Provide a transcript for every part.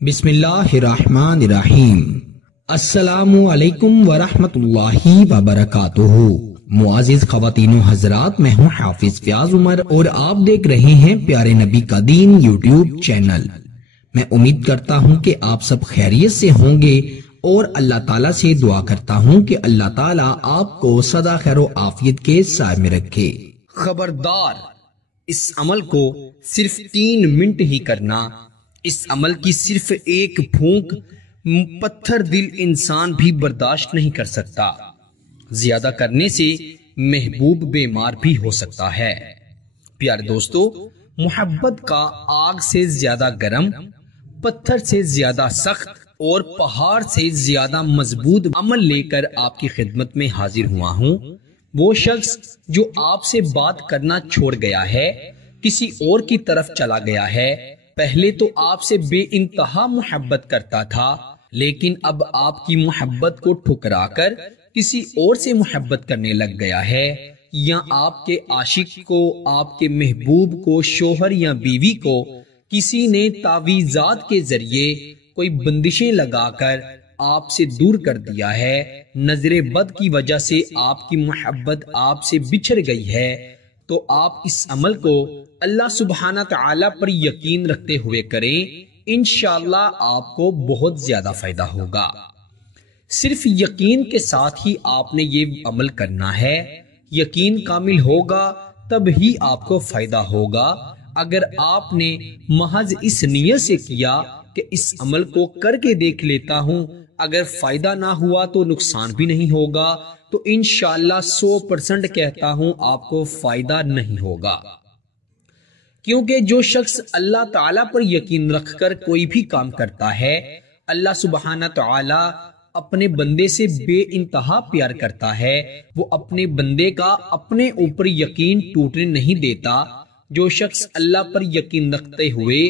बिस्मिल्लाहिर्रहमानिर्रहीम। अस्सलामु अलैकुम वरहमतुल्लाहि वबरकातुहू। मुआजिज ख़वातीनो हजरात, मैं हूँ हाफिज फयाज उमर और आप देख रहे हैं प्यारे नबी का दीन यूट्यूब चैनल। मैं उम्मीद करता हूँ कि आप सब खैरियत से होंगे और अल्लाह ताला से दुआ करता हूँ कि अल्लाह ताला आपको सदा खैर आफियत के साए में रखे। खबरदार, इस अमल को सिर्फ 3 मिनट ही करना। इस अमल की सिर्फ एक फूंक पत्थर दिल इंसान भी बर्दाश्त नहीं कर सकता। ज्यादा करने से महबूब बीमार भी हो सकता है। प्यारे दोस्तों, मोहब्बत का आग से ज्यादा गर्म, पत्थर से ज्यादा सख्त और पहाड़ से ज्यादा मजबूत अमल लेकर आपकी खिदमत में हाजिर हुआ हूँ। वो शख्स जो आपसे बात करना छोड़ गया है, किसी और की तरफ चला गया है, पहले तो आपसे बेइंतहा मोहब्बत करता था, लेकिन अब आपकी मोहब्बत को ठुकराकर किसी और से मोहब्बत करने लग गया है, या आपके आशिक को, आपके महबूब को, शोहर या बीवी को किसी ने तावीज़ात के जरिए कोई बंदिशें लगाकर आपसे दूर कर दिया है। नजरे बद की वजह से आपकी मोहब्बत आपसे बिछड़ गई है, तो आप इस अमल को अल्लाह सुब्हाना तआला पर यकीन रखते हुए करें। इंशाअल्लाह आपको बहुत ज्यादा फायदा होगा। सिर्फ यकीन के साथ ही आपने ये अमल करना है। यकीन कामिल होगा तब ही आपको फायदा होगा। अगर आपने महज इस नियत से किया कि इस अमल को करके देख लेता हूं, अगर फायदा ना हुआ तो नुकसान भी नहीं होगा, तो इंशाअल्लाह 100% कहता हूं आपको फायदा नहीं होगा। क्योंकि जो शख्स अल्लाह ताला पर यकीन रखकर कोई भी काम करता है, अल्लाह सुब्हाना तआला अपने बंदे से बेइंतहा प्यार करता है। वो अपने बंदे का अपने ऊपर यकीन टूटने नहीं देता। जो शख्स अल्लाह पर यकीन रखते हुए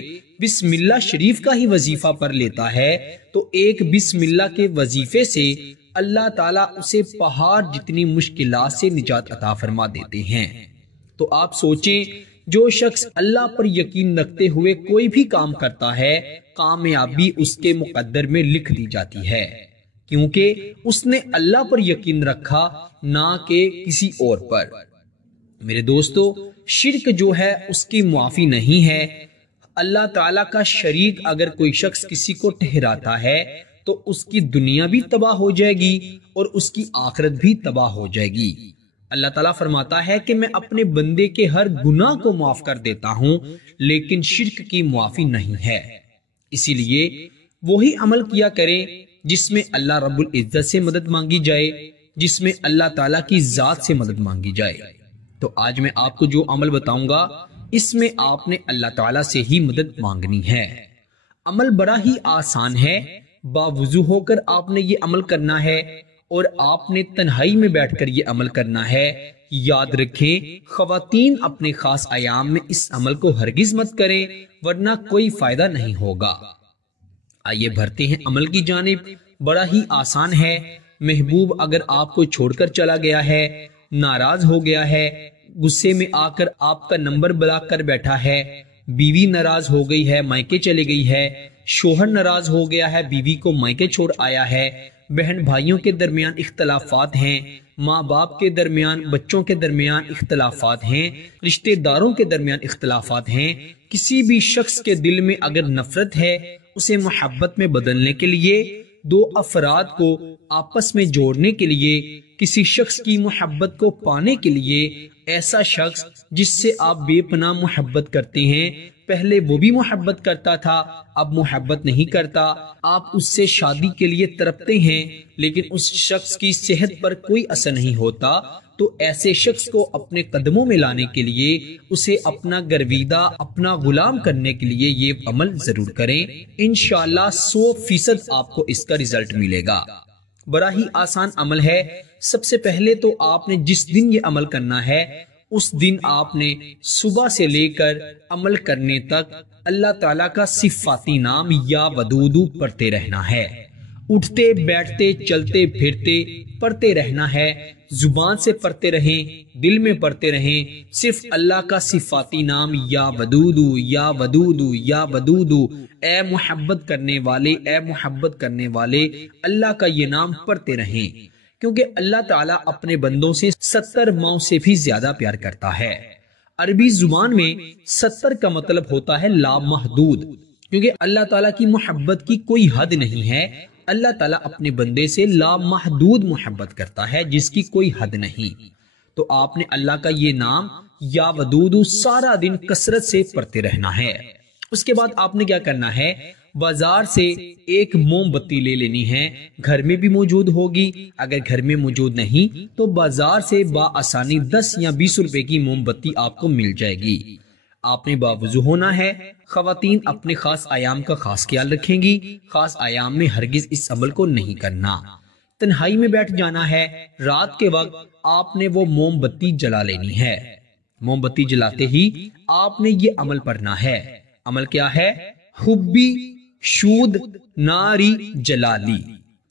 बिस्मिल्लाह शरीफ का ही वजीफा पर लेता है, तो एक बिस्मिल्लाह के वजीफे से अल्लाह ताला उसे पहाड़ जितनी मुश्किलात से निजात अता फरमा देते हैं। तो आप सोचें, जो शख्स अल्लाह पर यकीन रखते हुए कोई भी काम करता है, कामयाबी उसके मुकद्दर में लिख दी जाती है, क्योंकि उसने अल्लाह पर यकीन रखा, ना कि किसी और पर। मेरे दोस्तों, शिर्क जो है उसकी मुआफी नहीं है। अल्लाह ताला का शरीक अगर कोई शख्स किसी को ठहराता है, तो उसकी दुनिया भी तबाह हो जाएगी और उसकी आखिरत भी तबाह हो जाएगी। अल्लाह ताला फरमाता है कि मैं अपने बंदे के हर गुनाह को माफ कर देता हूं, लेकिन शिर्क की मुआफी नहीं है। इसीलिए वही अमल किया करें जिसमें अल्लाह रब्बुल इज्जत से मदद मांगी जाए, जिसमें अल्लाह ताला की जात से मदद मांगी जाए। तो आज मैं आपको जो अमल बताऊंगा, इसमें आपने अल्लाह ताला से ही मदद मांगनी है। अमल बड़ा ही आसान है। बावुजू होकर आपने ये अमल करना है और आपने तन्हाई में बैठकर ये अमल करना है। याद रखें, खवातीन अपने खास आयाम में इस अमल को हरगिज मत करें, वरना कोई फायदा नहीं होगा। आइए बढ़ते हैं अमल की जानिब। बड़ा ही आसान है। महबूब अगर आपको छोड़कर चला गया है, नाराज हो गया है, गुस्से में आकर आपका नंबर ब्लॉक कर बैठा है, बीवी नाराज हो गई है, मायके चले गई है, शोहर नाराज हो गया है, बीवी को मायके छोड़ आया है, बहन भाइयों के दरमियान इख्तलाफात हैं, माँ बाप के दरमियान, बच्चों के दरमियान इख्तलाफात हैं, रिश्तेदारों के दरमियान इख्तलाफात हैं। किसी भी शख्स के दिल में अगर नफरत है, उसे मोहब्बत में बदलने के लिए, दो अफराद को आपस में जोड़ने के लिए, किसी शख्स की मोहब्बत को पाने के लिए, ऐसा शख्स जिससे आप बेपनाह मोहब्बत करते हैं, पहले वो भी मोहब्बत करता था, अब मोहब्बत नहीं करता, आप उससे शादी के लिए तड़पते हैं, लेकिन उस शख्स की सेहत पर कोई असर नहीं होता, तो ऐसे शख्स को अपने कदमों में लाने के लिए, उसे अपना गर्विदा, अपना गुलाम करने के लिए ये अमल जरूर करें। इंशाअल्लाह 100% आपको इसका रिजल्ट मिलेगा। बड़ा ही आसान अमल है। सबसे पहले तो आपने जिस दिन ये अमल करना है, उस दिन आपने सुबह से लेकर अमल करने तक अल्लाह ताला का सिफाती नाम या वदूदू पढ़ते रहना है। उठते बैठते चलते फिरते पढ़ते रहना है। زبان سے پڑھتے رہیں، دل میں پڑھتے رہیں، صرف اللہ کا صفاتی نام یا ودود یا ودود یا ودود، اے محبت کرنے والے، اے محبت کرنے والے، اللہ کا یہ نام پڑھتے رہیں، کیونکہ اللہ تعالیٰ اپنے بندوں سے 70 ماؤں سے بھی زیادہ پیار کرتا ہے۔ عربی زبان میں 70 کا مطلب ہوتا ہے لامحدود، کیونکہ اللہ تعالیٰ کی محبت کی کوئی حد نہیں ہے۔ اللہ تعالیٰ اپنے بندے سے لامحدود محبت کرتا ہے، جس کی کوئی حد نہیں۔ تو آپ نے اللہ کا یہ نام یا ودود سارا دن کثرت سے پڑھتے رہنا ہے۔ اس کے بعد آپ نے کیا کرنا ہے، بازار سے ایک موم بتی لے لینی ہے، گھر میں بھی موجود ہوگی، اگر گھر میں موجود نہیں تو بازار سے بآسانی 10 یا 20 روپے کی موم بتی آپ کو مل جائے گی۔ آپ نے باوضو ہونا ہے۔ خواتین اپنے خاص ایام کا خاص خیال رکھیں گی، خاص ایام میں ہرگز اس عمل کو نہیں کرنا۔ تنہائی میں بیٹھ جانا ہے، رات کے وقت آپ نے وہ موم بتی جلا لینی ہے۔ موم بتی جلاتے ہی آپ نے یہ عمل پڑھنا ہے۔ عمل کیا ہے؟ حبی شود ناری جلالی۔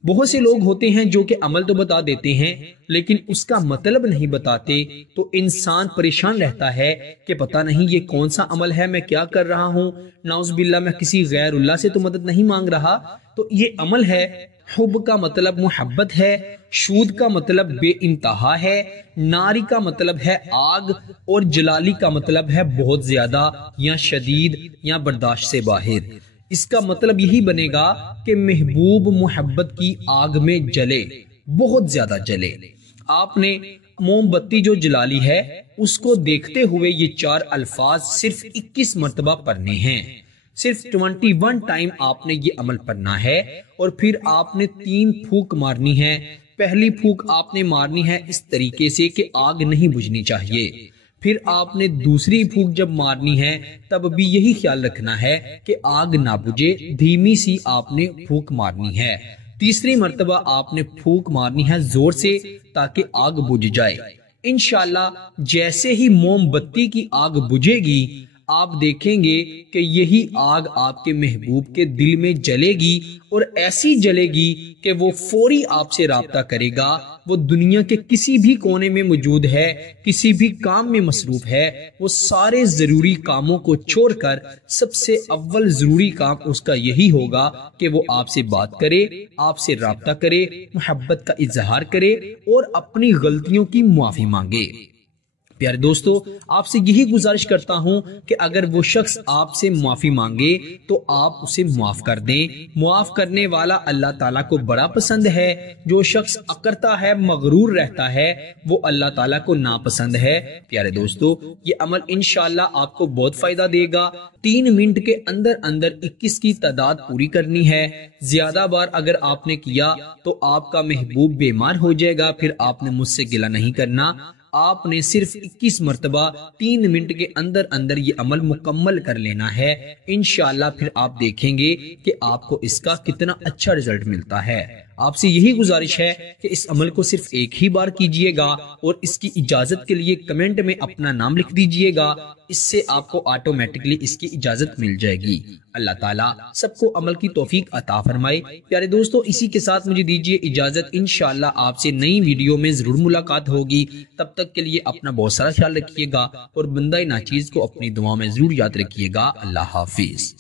بہت سے لوگ ہوتے ہیں جو کہ عمل تو بتا دیتے ہیں لیکن اس کا مطلب نہیں بتاتے، تو انسان پریشان رہتا ہے کہ پتہ نہیں یہ کون سا عمل ہے، میں کیا کر رہا ہوں، نعوذ باللہ میں کسی غیر اللہ سے تو مدد نہیں مانگ رہا۔ تو یہ عمل ہے۔ حب کا مطلب محبت ہے، شود کا مطلب بے انتہا ہے، ناری کا مطلب ہے آگ، اور جلالی کا مطلب ہے بہت زیادہ یا شدید یا برداشت سے باہر۔ اس کا مطلب یہی بنے گا کہ محبوب محبت کی آگ میں جلے، بہت زیادہ جلے۔ آپ نے موم بتی جو جلا لی ہے اس کو دیکھتے ہوئے یہ 4 الفاظ صرف 21 مرتبہ پڑھنے ہیں، صرف 21 ٹائم آپ نے یہ عمل پڑھنا ہے، اور پھر آپ نے 3 پھونک مارنی ہے۔ پہلی پھونک آپ نے مارنی ہے اس طریقے سے کہ آگ نہیں بجھنی چاہیے، پھر آپ نے دوسری پھونک جب مارنی ہے تب بھی یہی خیال رکھنا ہے کہ آگ نہ بجھے، دھیمی سی آپ نے پھونک مارنی ہے۔ تیسری مرتبہ آپ نے پھونک مارنی ہے زور سے تاکہ آگ بجھ جائے۔ انشاءاللہ جیسے ہی موم بتی کی آگ بجھے گی آپ دیکھیں گے کہ یہی آگ آپ کے محبوب کے دل میں جلے گی، اور ایسی جلے گی کہ وہ فوری آپ سے رابطہ کرے گا۔ وہ دنیا کے کسی بھی کونے میں موجود ہے، کسی بھی کام میں مصروف ہے، وہ سارے ضروری کاموں کو چھوڑ کر سب سے اول ضروری کام اس کا یہی ہوگا کہ وہ آپ سے بات کرے، آپ سے رابطہ کرے، محبت کا اظہار کرے اور اپنی غلطیوں کی معافی مانگے۔ پیارے دوستو، آپ سے یہی گزارش کرتا ہوں کہ اگر وہ شخص آپ سے معافی مانگے تو آپ اسے معاف کر دیں۔ معاف کرنے والا اللہ تعالیٰ کو بڑا پسند ہے۔ جو شخص اکڑتا ہے، مغرور رہتا ہے، وہ اللہ تعالیٰ کو ناپسند ہے۔ پیارے دوستو، یہ عمل انشاءاللہ آپ کو بہت فائدہ دے گا۔ 3 منٹ کے اندر اندر 21 کی تعداد پوری کرنی ہے۔ زیادہ بار اگر آپ نے کیا تو آپ کا محبوب بیمار ہو جائے گا، پھر آپ نے مجھ سے گلہ نہیں کرنا۔ آپ نے صرف 21 مرتبہ 3 منٹ کے اندر اندر یہ عمل مکمل کر لینا ہے۔ انشاءاللہ پھر آپ دیکھیں گے کہ آپ کو اس کا کتنا اچھا رزلٹ ملتا ہے۔ آپ سے یہی گزارش ہے کہ اس عمل کو صرف ایک ہی بار کیجئے گا، اور اس کی اجازت کے لیے کمنٹ میں اپنا نام لکھ دیجئے گا، اس سے آپ کو آٹومیٹکلی اس کی اجازت مل جائے گی۔ اللہ تعالیٰ سب کو عمل کی توفیق عطا فرمائے۔ پیارے دوستو، اسی کے ساتھ مجھے دیجئے اجازت، انشاءاللہ آپ سے نئی ویڈیو میں ضرور ملاقات ہوگی۔ تب تک کے لیے اپنا بہت سارا خیال رکھیے گا، اور بندہ ناچیز کو اپنی دعا میں ضرور یاد رکھیے گا۔ اللہ حافظ۔